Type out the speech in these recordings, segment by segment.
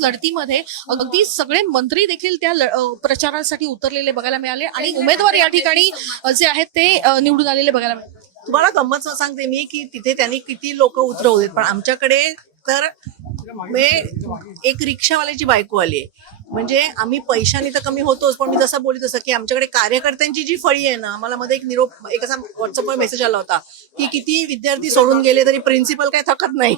लढतीमध्ये अगदी सगळे मंत्री देखील त्या प्रचारासाठी उतरलेले बघायला मिळाले आणि उमेदवार या ठिकाणी जे आहेत ते निवडून आलेले बघायला मिळाले. तुम्हाला गंमत सांगते मी की तिथे त्यांनी किती लोक उतरवलेत, पण आमच्याकडे तर एक रिक्षावाल्याची बायको आली आहे. म्हणजे आम्ही पैशाने तर कमी होतोच, पण मी जसं बोलली तसं की आमच्याकडे कार्यकर्त्यांची जी फळी आहे ना, मला मध्ये एक असा व्हॉट्सअपवर मेसेज आला होता की किती विद्यार्थी सोडून गेले तरी प्रिन्सिपल काही थकत नाही.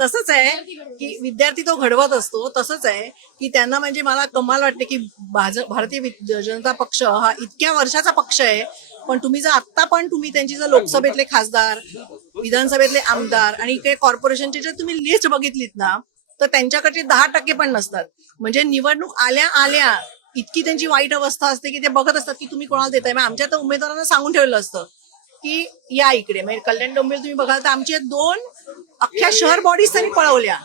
तसंच आहे की विद्यार्थी तो घडवत असतो. तसंच आहे की त्यांना म्हणजे मला कमाल वाटते की भारतीय जनता पक्ष हा इतक्या वर्षाचा पक्ष आहे, पण तुम्ही जर आत्ता पण तुम्ही लोकसभेतले खासदार, विधानसभेतले आमदार आणि काही कॉर्पोरेशनचे जर तुम्ही लिस्ट बघितलीत ना, तर त्यांच्याकडचे 10% पण नसतात. म्हणजे निवडणूक आल्या इतकी त्यांची वाईट अवस्था असते की ते बघत असतात की तुम्ही कोणाला देताय. आमच्या तर उमेदवारांना सांगून ठेवलेलं असतं की या इकडे. म्हणजे कल्याण डोंबिवली तुम्ही बघाल तर आमचे 2 अख्ख्या शहर बॉडीज त्यांनी पळवल्या,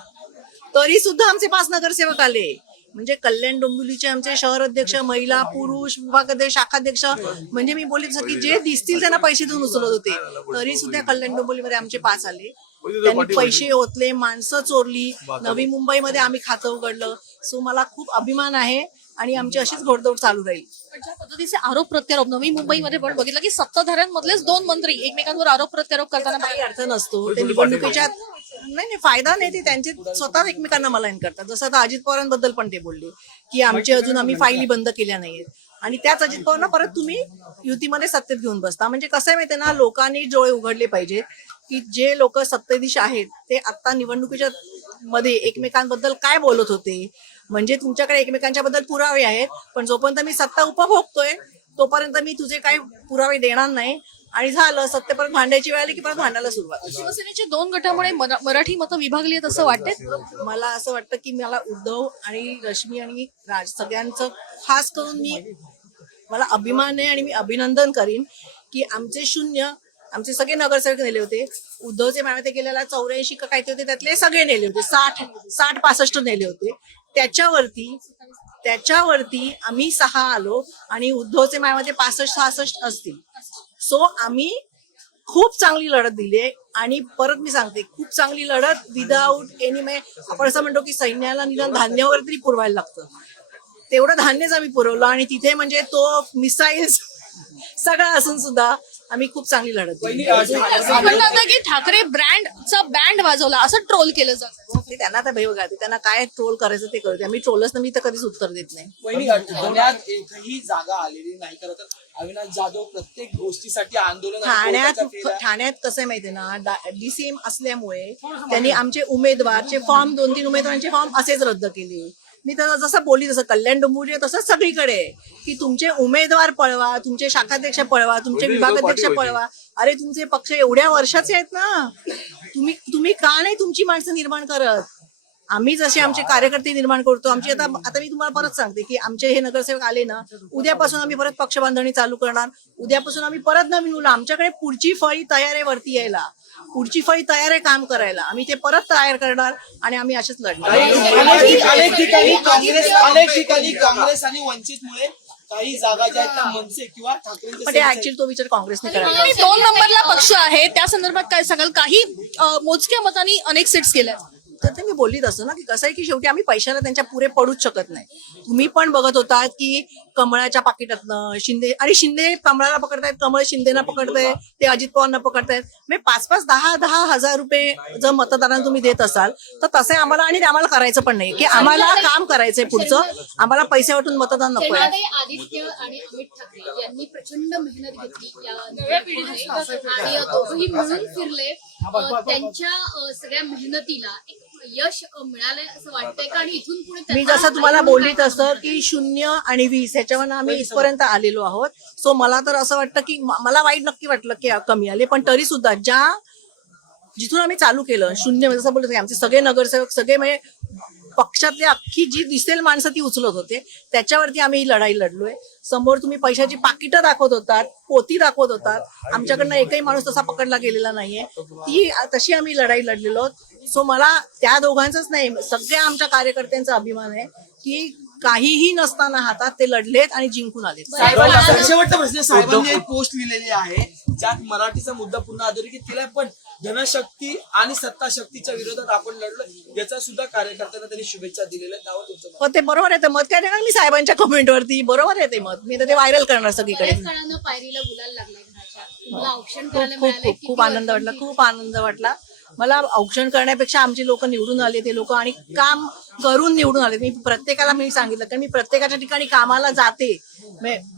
तरी सुद्धा आमचे 5 नगरसेवक आले. म्हणजे कल्याण डोंबिवलीचे आमचे शहर अध्यक्ष, महिला, पुरुष, विभागाध्यक्ष, शाखाध्यक्ष, म्हणजे मी बोलली की जे दिसतील त्यांना पैसे देऊन उचलत होते, तरी सुद्धा कल्याण डोंबिवलीमध्ये आमचे 5 आले. त्यांनी पैसे ओतले, माणसं चोरली. नवी मुंबईमध्ये आम्ही खातं उघडलं. सो मला खूप अभिमान आहे आणि आमची अशीच घोडदौड चालू राहील. ज्या पद्धतीचे आरोप प्रत्यारोप नवी मुंबईमध्ये पण बघितलं की सत्ताधाऱ्यांमधलेच 2 मंत्री एकमेकांवर आरोप प्रत्यारोप करताना काही अर्थ नसतो. ते निवडणुकीच्या नाही फायदा नाही, ते त्यांचे स्वतः एकमेकांना मलाईन करतात. जसं आता अजित पवारांबद्दल पण ते बोलले की आम्ही फाईली बंद केल्या नाहीयेत, आणि त्याच अजित पवारांना परत तुम्ही युतीमध्ये सत्तेत घेऊन बसता. म्हणजे कसं आहे माहितीये ना, लोकांनी डोळे उघडले पाहिजे की जे लोक सत्तेधीश आहेत ते आता निवडणुकीच्या मध्ये एकमेकांबद्दल काय बोलत होते. म्हणजे तुमच्याकडे एकमेकांच्या बद्दल पुरावे आहेत, पण जोपर्यंत मी सत्ता उपभोगतोय तोपर्यंत मी तुझे काही पुरावे देणार नाही. आणि झालं सत्तेपर्यंत भांडायची वेळ आली की परत भांडायला सुरुवात. शिवसेनेच्या 2 गटामुळे मराठी मतं विभागली आहेत असं वाटते. मला असं वाटतं की मला उद्धव आणि रश्मी आणि राज सगळ्यांचं खास करून मला अभिमान आहे आणि मी अभिनंदन करीन की आमचे सगळे नगरसेवक नेले होते. उद्धवचे मावळे गेलेला 84 का काहीतरी होते, त्यातले सगळे नेले होते. 60-65 नेले होते. त्याच्यावरती आम्ही 6 आलो आणि उद्धवचे मायामध्ये 65-66 असतील. सो आम्ही खूप चांगली लढत दिली आणि परत मी सांगते खूप चांगली लढत विदाऊट एनी. आपण असं म्हणतो की सैन्याला निदान धान्य वगैरे तरी पुरवायला लागतं, तेवढं धान्यच आम्ही पुरवलं. आणि तिथे म्हणजे तो मिसाईल्स सगळं असून सुद्धा आम्ही खूप चांगली लढत दिली. की ठाकरे ब्रँडचा बँड वाजवला असं ट्रोल केलं जातं. ते त्यांना आता भैव गाते, त्यांना काय ट्रोल करायचं ते करते. आम्ही ट्रोलच मी तर कधीच उत्तर देत नाही. ठाण्यात एकही जागा आलेली नाही. खरं तर अविनाश जाधव प्रत्येक गोष्टीसाठी आंदोलन ठाण्यात कसं आहे माहितीये ना, डीसीएम असल्यामुळे त्यांनी आमचे उमेदवारचे फॉर्म 2-3 उमेदवारांचे फॉर्म असेच रद्द केले. मी तर जसं बोलली तसं कल्याण डोंबिवली तसंच सगळीकडे की तुमचे उमेदवार पळवा, तुमचे शाखाध्यक्ष पळवा, तुमचे विभागाध्यक्ष पळवा. अरे तुमचे पक्ष एवढ्या वर्षाचे आहेत ना, तुम्ही का नाही तुमची माणसं निर्माण करत. आम्ही जसे आमचे कार्यकर्ते निर्माण करतो. आमची आता मी तुम्हाला परत सांगते की आमचे हे नगरसेवक आले ना, उद्यापासून आम्ही परत पक्ष बांधणी चालू करणार. उद्यापासून आम्ही परत नवीन मुलं, आमच्याकडे पुढची फळी तयार आहे वरती यायला, पुढची फळी तयार आहे काम करायला. आम्ही ते परत तयार करणार आणि आम्ही असेच लढणार. अनेक ठिकाणी काँग्रेस आणि वंचितमुळे काही जागा ज्या आहेत मनसे किंवा ठाकरे, पण ऍक्च्युअली तो विचार काँग्रेसने करायला. 2 नंबरला पक्ष आहे त्या संदर्भात काय सांगाल. काही मोजक्या मतांनी अनेक सीट्स केल्या. तर ते मी बोललीच असतो ना की कसं आहे की शेवटी आम्ही पैशाला त्यांच्या पुरे पडूच शकत नाही. तुम्ही पण बघत होतात की कमळाच्या पाकिटातनं शिंदे कमळाला पकडतायत, कमळ शिंदेना पकडताय, ते अजित पवारांना पकडतायत. म्हणजे 5-5, 10-10 हजार रुपये जर मतदारांना तुम्ही देत असाल तर तसे आम्हाला करायचं पण नाही की आम्हाला काम करायचंय पुढचं. आम्हाला पैसे वाटून मतदान नको आहे. आदित्य आणि अमित ठाकरे यांनी प्रचंड मेहनत घेतली आणि दोघंही मिळून फिरले. त्यांच्या सगळ्या मेहनतीला एक यश मिळालंय असं वाटतंय का. आणि इथून पुढे मी जसं तुम्हाला बोलली तसं की 0 आणि 20 याच्यावर आम्ही इथपर्यंत आलेलो आहोत. सो मला तर असं वाटतं की मला वाईट नक्की वाटलं की कमी आले, पण तरी सुद्धा जिथून आम्ही चालू केलं 0 जसं बोलतो आमचे सगळे नगरसेवक सगळे म्हणजे पक्षातली अख्खी जी दिसेल माणसं ती उचलत होते, त्याच्यावरती आम्ही ही लढाई लढलोय. समोर तुम्ही पैशाची पाकिटं दाखवत होतात, पोती दाखवत होतात, आमच्याकडनं एकही माणूस तसा पकडला गेलेला नाहीये. तशी आम्ही लढाई लढलेलो. सो मला त्या दोघांचंच नाही, सगळ्या आमच्या कार्यकर्त्यांचा अभिमान आहे की काहीही नसताना हातात ते लढलेत आणि जिंकून आलेत. शेवटचा प्रश्न, साहेबांनी एक पोस्ट लिहिलेली आहे ज्यात मराठीचा मुद्दा पुन्हा अधोरेखित केलाय, पण धनशक्ती आणि सत्ताशक्तीच्या विरोधात आपण लढलो, याचा सुद्धा कार्यकर्त्यांना त्यांनी शुभेच्छा दिलेल्या. त्यावर तुमचं मत? हो ते बरोबर आहे. ते मत काय देणार मी साहेबांच्या कमेंटवरती. बरोबर आहे ते मत. मी तर ते व्हायरल करणार सगळीकडे. बऱ्याच जणांना पायरीला गुलाल लागलाय घराच्या. तुम्हाला औक्षण करायला खूप खूप मिळालंय. खूप खूप आनंद वाटला. खूप आनंद वाटला मला. औक्षण करण्यापेक्षा आमची लोक निवडून आले, ते लोक आणि काम करून निवडून आले. मी प्रत्येकाला मी सांगितलं, कारण मी प्रत्येकाच्या ठिकाणी कामाला जाते.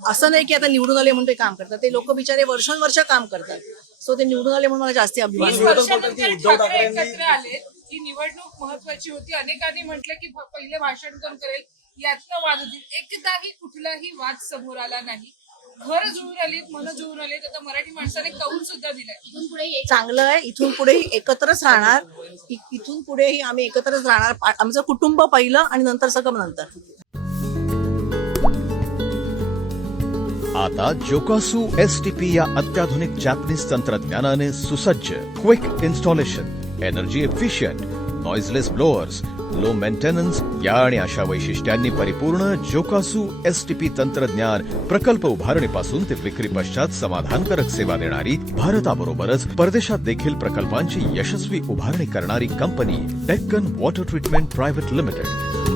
असं नाही की आता निवडून आले म्हणून ते काम करतात. ते लोक बिचारे वर्षानुवर्ष काम करतात. सो ते निवडून आले म्हणून मला जास्ती अभिमान वाटतो. वर्षानंतर ठाकरे एकत्र आलेत. ही निवडणूक महत्वाची होती. अनेकांनी म्हटलं की पहिले भाषण कोण करेल, यातनं वाद होतील. एकदाही कुठलाही वाद समोर आला नाही. घर जुळून आलीत, मन जुळून आलीत. आता मराठी माणसाने कौल सुद्धा दिलाय. इथून पुढे एक चांगलं आहे. इथून पुढेही एकत्रच राहणार. इथून पुढेही आम्ही एकत्रच राहणार. आमचं कुटुंब पहिलं आणि नंतर सगळं नंतर. आता जोकासू STP या अत्याधुनिक जॅपनीज तंत्रज्ञानाने सुसज्ज, quick installation, energy efficient, noiseless blowers, low maintenance या आणि अशा वैशिष्ट्यांनी परिपूर्ण जोकासू STP तंत्रज्ञान प्रकल्प उभारणीपासून ते विक्री पश्चात समाधानकारक सेवा देणारी, भारताबरोबरच परदेशात देखील प्रकल्पांची यशस्वी उभारणी करणारी company Deccan water treatment private limited.